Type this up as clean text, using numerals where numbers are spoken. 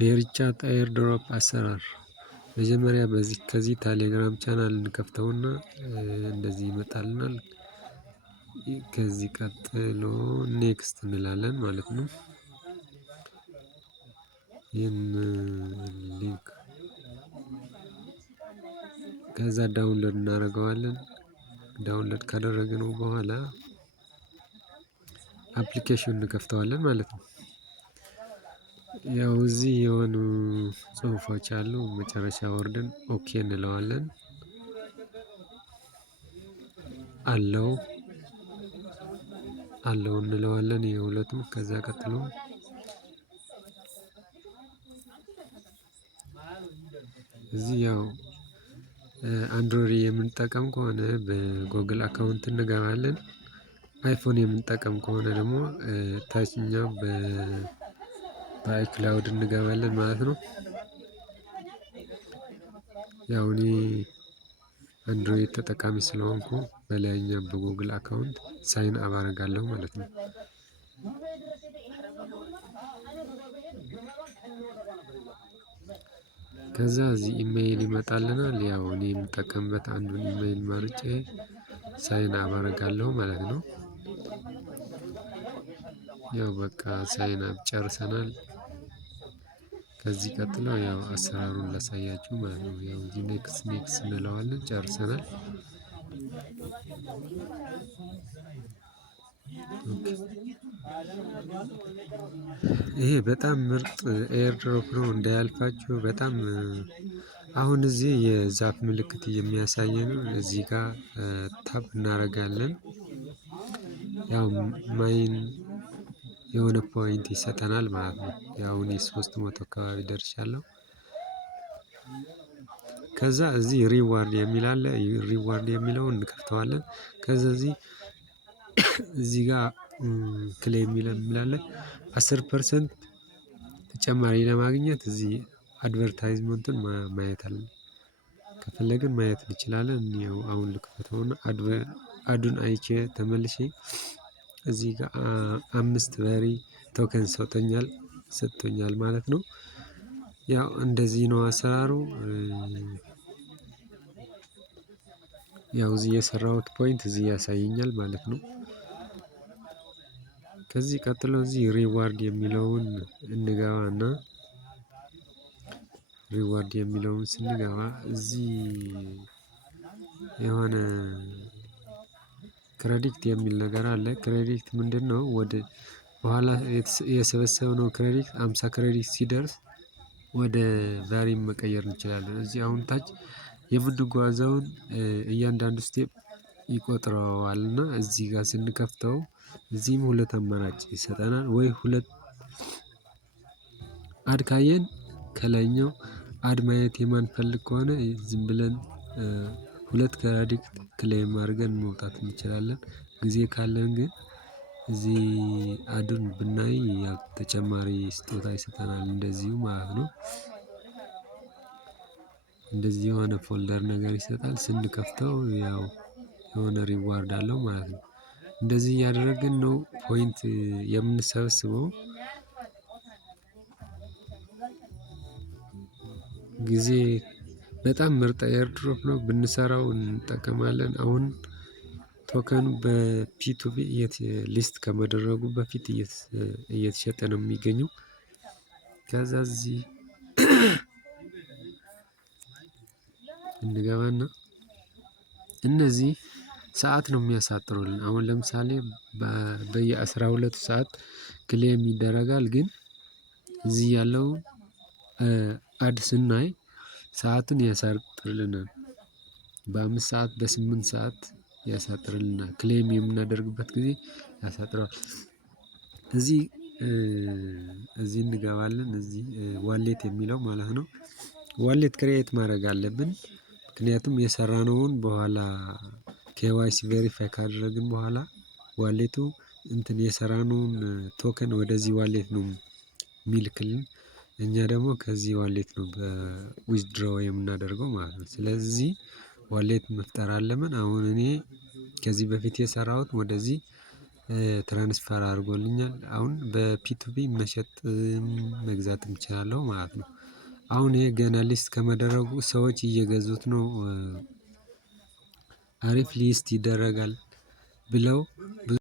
ቬሪቻት ኤርድሮፕ አሰራር መጀመሪያ ከዚህ ቴሌግራም ቻናል እንከፍተውና እንደዚህ ይመጣልናል። ከዚህ ቀጥሎ ኔክስት እንላለን ማለት ነው። ይህን ሊንክ ከዛ ዳውንሎድ እናደርገዋለን። ዳውንሎድ ካደረግነው በኋላ አፕሊኬሽን እንከፍተዋለን ማለት ነው። ያው እዚህ የሆኑ ጽሁፎች አሉ መጨረሻ ወርደን ኦኬ እንለዋለን። አለው እንለዋለን የሁለቱም ከዛ ቀጥሎ እዚህ ያው አንድሮይድ የምንጠቀም ከሆነ በጎግል አካውንት እንገባለን። አይፎን የምንጠቀም ከሆነ ደግሞ ታችኛው በአይክላውድ እንገባለን ማለት ነው። ያው እኔ አንድሮይድ ተጠቃሚ ስለሆንኩ በላይኛው በጎግል አካውንት ሳይን አፕ አደርጋለሁ ማለት ነው። ከዛ እዚህ ኢሜይል ይመጣልናል ያው እኔ የምጠቀምበት አንዱን ኢሜይል መርጬ ሳይን አፕ አደርጋለሁ ማለት ነው። ያው በቃ ሳይን አፕ ጨርሰናል። ከዚህ ቀጥሎ ያው አሰራሩን ላሳያችሁ ማለት ነው። ያው እዚህ ኔክስት እንለዋለን ጨርሰናል። ይሄ በጣም ምርጥ ኤርድሮፕ ነው እንዳያልፋችሁ በጣም አሁን እዚህ የዛፍ ምልክት የሚያሳየን እዚህ ጋር ታፕ እናደርጋለን። ያው ማይን የሆነ ፖይንት ይሰጠናል ማለት ነው። ያው እኔ 300 አካባቢ ደርሻለሁ። ከዛ እዚህ ሪዋርድ የሚል አለ ሪዋርድ የሚለውን እንከፍተዋለን። ከዛ እዚህ ጋር ክሌም የሚል አለ 10% ተጨማሪ ለማግኘት እዚህ አድቨርታይዝመንቱን ማየት አለ። ከፈለግን ማየት እንችላለን። ያው አሁን ልክፈተውና አዱን አይቼ ተመልሼ እዚህ ጋር 5 በሪ ቶከን ሰጥቶኛል ማለት ነው። ያው እንደዚህ ነው አሰራሩ። ያው እዚህ የሰራሁት ፖይንት እዚህ ያሳየኛል ማለት ነው። ከዚህ ቀጥሎ እዚህ ሪዋርድ የሚለውን እንገባና ሪዋርድ የሚለውን ስንገባ እዚህ የሆነ ክሬዲት የሚል ነገር አለ። ክሬዲት ምንድነው? ወደ በኋላ የሰበሰብነው ክሬዲት 50 ክሬዲት ሲደርስ ወደ ቫሪም መቀየር እንችላለን። እዚህ አሁን ታች የምንጓዘውን እያንዳንዱ ስቴፕ ይቆጥረዋል እና እዚህ ጋር ስንከፍተው እዚህም ሁለት አማራጭ ይሰጠናል። ወይ ሁለት አድ ካየን ከላይኛው አድ ማየት የማንፈልግ ከሆነ ዝም ብለን ሁለት ክሬዲት ክሌም አድርገን መውጣት እንችላለን። ጊዜ ካለን ግን እዚህ አዱን ብናይ ያው ተጨማሪ ስጦታ ይሰጠናል እንደዚሁ ማለት ነው። እንደዚህ የሆነ ፎልደር ነገር ይሰጣል ስንከፍተው ያው የሆነ ሪዋርድ አለው ማለት ነው። እንደዚህ እያደረግን ነው ፖይንት የምንሰበስበው። ጊዜ በጣም ምርጥ ኤርድሮፕ ነው ብንሰራው እንጠቀማለን። አሁን ቶከኑ በፒቱቢ ሊስት ከመደረጉ በፊት እየተሸጠ ነው የሚገኘው። ከዛ እዚህ እንገባና እነዚህ ሰዓት ነው የሚያሳጥሩልን። አሁን ለምሳሌ በየ12 ሰዓት ክሌም ይደረጋል። ግን እዚህ ያለው አድ ስናይ ሰዓትን ያሳጥርልናል። በ5 ሰዓት በ8 ሰዓት ያሳጥርልናል ክሌም የምናደርግበት ጊዜ ያሳጥረዋል። እዚህ እንገባለን እዚህ ዋሌት የሚለው ማለት ነው። ዋሌት ክሬት ማድረግ አለብን። ምክንያቱም የሰራነውን በኋላ ኬዋይሲ ቬሪፋይ ካደረግን በኋላ ዋሌቱ እንትን የሰራነውን ቶከን ወደዚህ ዋሌት ነው የሚልክልን። እኛ ደግሞ ከዚህ ዋሌት ነው በዊዝድሮው የምናደርገው ማለት ነው። ስለዚህ ዋሌት መፍጠር አለብን። አሁን እኔ ከዚህ በፊት የሰራሁት ወደዚህ ትራንስፈር አድርጎልኛል። አሁን በፒቱፒ መሸጥም መግዛትም እችላለሁ ማለት ነው። አሁን ይሄ ገና ሊስት ከመደረጉ ሰዎች እየገዙት ነው። አሪፍ ሊስት ይደረጋል ብለው